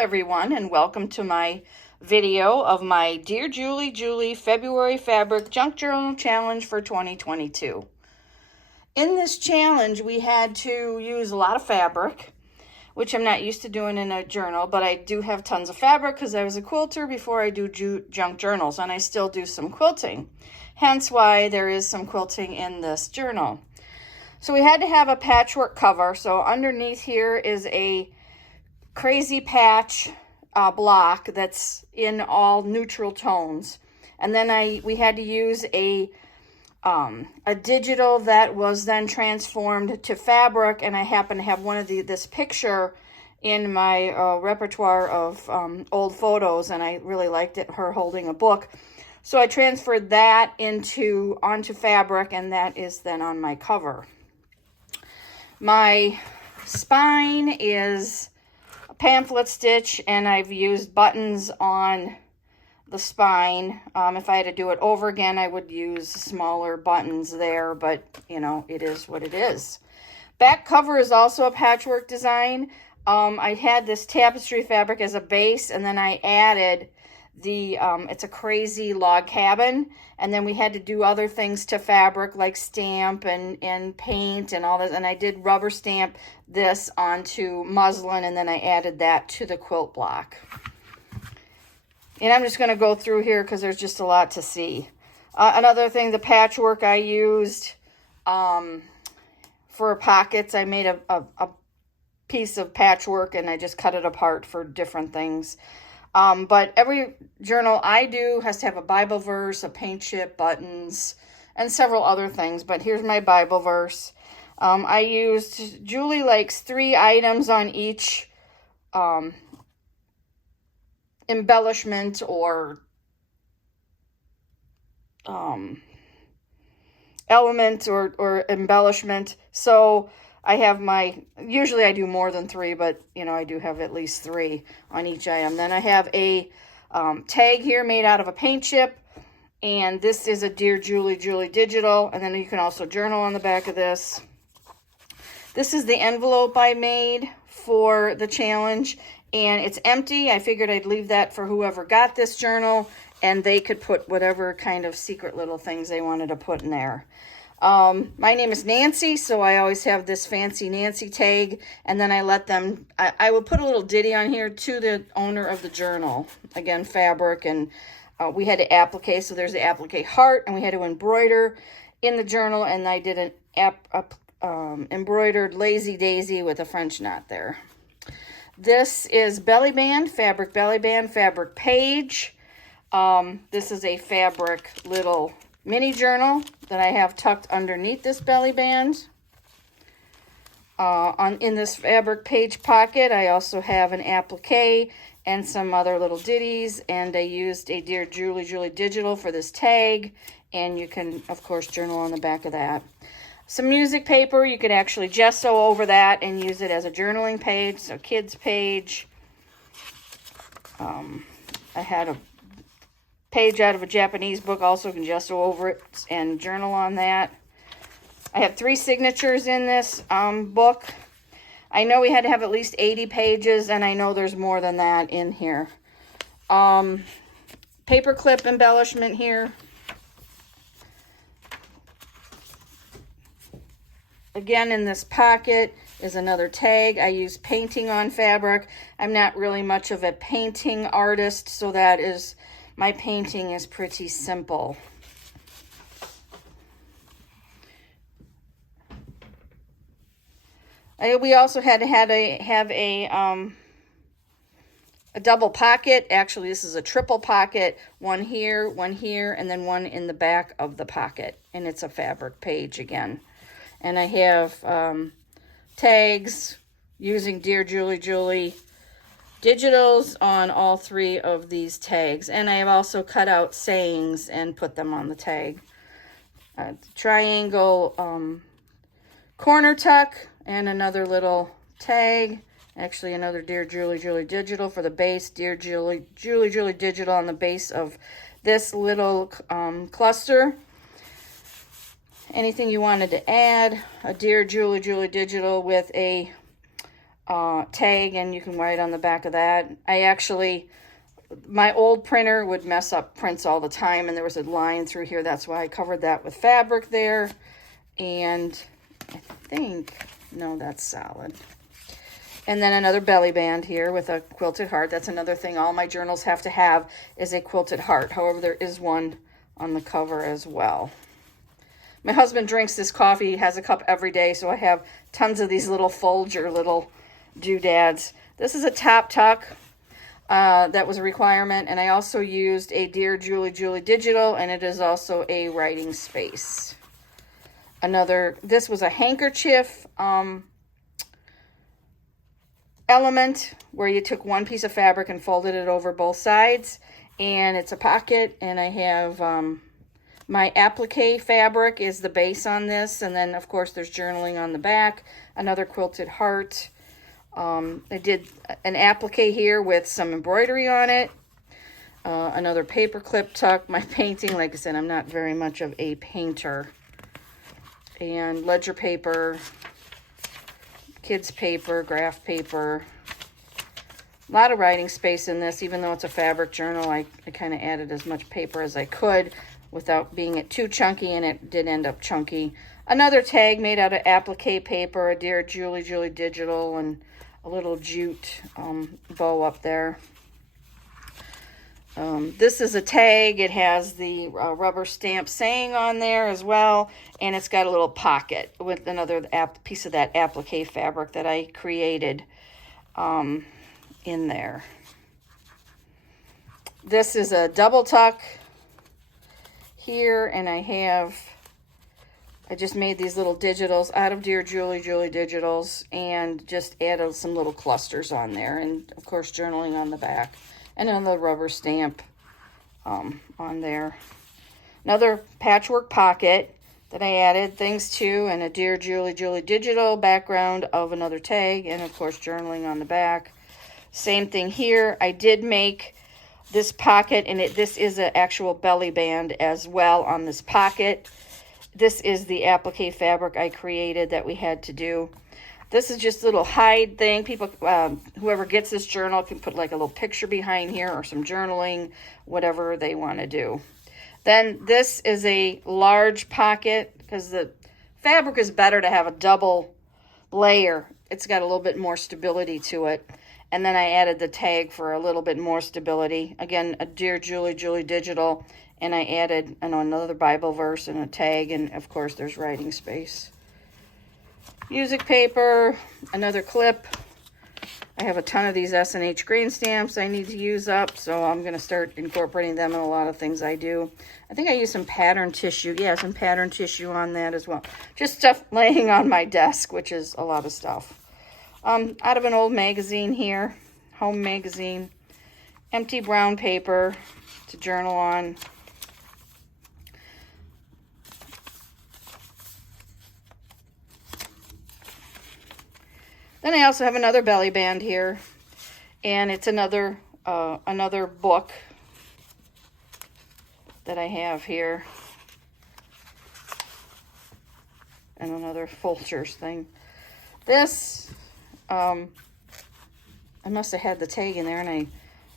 everyone, and welcome to my video of my Dear Julie February Fabric Junk Journal Challenge for 2022. In this challenge, we had to use a lot of fabric, which I'm not used to doing in a journal, but I do have tons of fabric because I was a quilter before I do junk journals, and I still do some quilting. Hence why there is some quilting in this journal. So we had to have a patchwork cover. So underneath here is a crazy patch block that's in all neutral tones, and then we had to use a digital that was then transformed to fabric, and I happen to have one of this picture in my repertoire of old photos, and I really liked it, her holding a book. So I transferred that onto fabric, and that is then on my cover. My spine is pamphlet stitch, and I've used buttons on the spine. If I had to do it over again, I would use smaller buttons there, but you know, it is what it is. Back cover is also a patchwork design. I had this tapestry fabric as a base, and then I added it's a crazy log cabin, and then we had to do other things to fabric like stamp and paint and all this, and I did rubber stamp this onto muslin, and then I added that to the quilt block. And I'm just going to go through here because there's just a lot to see. Another thing, the patchwork I used for pockets, I made a piece of patchwork and I just cut it apart for different things. But every journal I do has to have a Bible verse, a paint chip, buttons, and several other things. But here's my Bible verse. I used, Julie likes 3 items on each embellishment or element or embellishment. So I have usually I do more than 3, but you know, I do have at least 3 on each item. Then I have a tag here made out of a paint chip, and this is a Dear Julie digital, and then you can also journal on the back of this. This is the envelope I made for the challenge, and it's empty. I figured I'd leave that for whoever got this journal, and they could put whatever kind of secret little things they wanted to put in there. My name is Nancy, so I always have this fancy Nancy tag, and then I let them, I will put a little ditty on here to the owner of the journal. Again, fabric, and we had to applique, so there's the applique heart, and we had to embroider in the journal, and I did an embroidered lazy daisy with a French knot there. This is belly band, fabric page. This is a fabric little mini journal that I have tucked underneath this belly band. In this fabric page pocket, I also have an applique and some other little ditties, and I used a Dear Julie digital for this tag, and you can, of course, journal on the back of that. Some music paper, you could actually gesso over that and use it as a journaling page, so kids page. I had a page out of a Japanese book, also can gesso over it and journal on that. I have 3 signatures in this book. I know we had to have at least 80 pages, and I know there's more than that in here. Paperclip embellishment here. Again, in this pocket is another tag. I use painting on fabric. I'm not really much of a painting artist, so my painting is pretty simple. We also had to have a double pocket. Actually, this is a triple pocket. One here, and then one in the back of the pocket. And it's a fabric page again. And I have tags using Dear Julie digitals on all 3 of these tags. And I have also cut out sayings and put them on the tag. Triangle corner tuck and another little tag. Actually, another Dear Julie digital for the base. Dear Julie digital on the base of this little cluster. Anything you wanted to add, a Dear Julie digital with a tag, and you can write on the back of that. My old printer would mess up prints all the time, and there was a line through here. That's why I covered that with fabric there. And I think, no, that's solid. And then another belly band here with a quilted heart. That's another thing all my journals have to have, is a quilted heart. However, there is one on the cover as well. My husband drinks this coffee. He has a cup every day, so I have tons of these little Folger little doodads. This is a top tuck. That was a requirement, and I also used a Dearjuliejulie digital, and it is also a writing space. This was a handkerchief element where you took one piece of fabric and folded it over both sides, and it's a pocket, and I have my applique fabric is the base on this, and then of course there's journaling on the back, another quilted heart. I did an applique here with some embroidery on it, another paper clip tuck. My painting, like I said, I'm not very much of a painter, and ledger paper, kids paper, graph paper. A lot of writing space in this. Even though it's a fabric journal, I kind of added as much paper as I could without being it too chunky, and it did end up chunky. Another tag made out of applique paper, a Dearjuliejulie digital, and a little jute bow up there. This is a tag. It has the rubber stamp saying on there as well, and it's got a little pocket with another piece of that applique fabric that I created in there. This is a double tuck here, and I just made these little digitals out of Dearjuliejulie digitals and just added some little clusters on there, and of course journaling on the back, and another rubber stamp on there. Another patchwork pocket that I added things to, and a Dearjuliejulie digital background of another tag, and of course journaling on the back. Same thing here. I did make this pocket, and this is an actual belly band as well on this pocket. This is the applique fabric I created that we had to do. This is just a little hide thing. People, whoever gets this journal can put like a little picture behind here or some journaling, whatever they want to do. Then this is a large pocket because the fabric is better to have a double layer. It's got a little bit more stability to it. And then I added the tag for a little bit more stability. Again, a Dearjuliejulie digital. And I added another Bible verse and a tag, and of course there's writing space. Music paper, another clip. I have a ton of these S&H green stamps I need to use up, so I'm going to start incorporating them in a lot of things I do. I think I used some pattern tissue. Yeah, some pattern tissue on that as well. Just stuff laying on my desk, which is a lot of stuff. Out of an old magazine here, home magazine. Empty brown paper to journal on. Then I also have another belly band here, and it's another book that I have here, and another Folgers thing. This, I must have had the tag in there, and I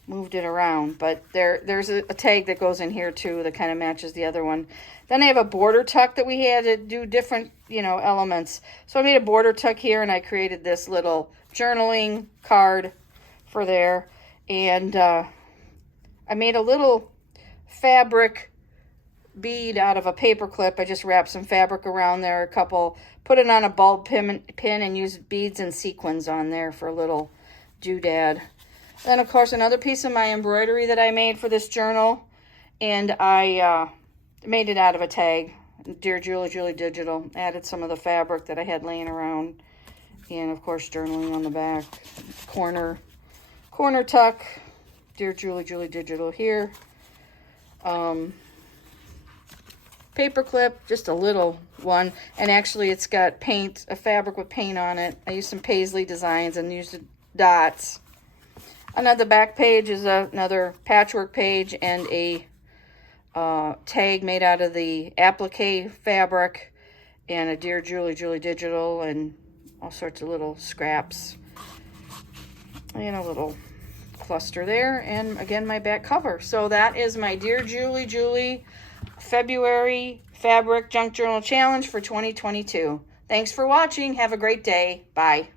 moved it around, but there's a tag that goes in here too that kind of matches the other one. Then I have a border tuck that we had to do different, elements. So I made a border tuck here, and I created this little journaling card for there. And I made a little fabric bead out of a paper clip. I just wrapped some fabric around there, put it on a bulb pin and used beads and sequins on there for a little doodad. Then, of course, another piece of my embroidery that I made for this journal, and I made it out of a tag, Dearjuliejulie digital. Added some of the fabric that I had laying around, and of course, journaling on the back. Corner tuck, Dearjuliejulie digital here. Paper clip, just a little one, and actually, it's got a fabric with paint on it. I used some paisley designs and used dots. Another back page is another patchwork page and a tag made out of the applique fabric and a Dearjuliejulie digital and all sorts of little scraps. and a little cluster there, and again my back cover. So that is my Dear Julie February Fabric Junk Journal Challenge for 2022. Thanks for watching. Have a great day. Bye.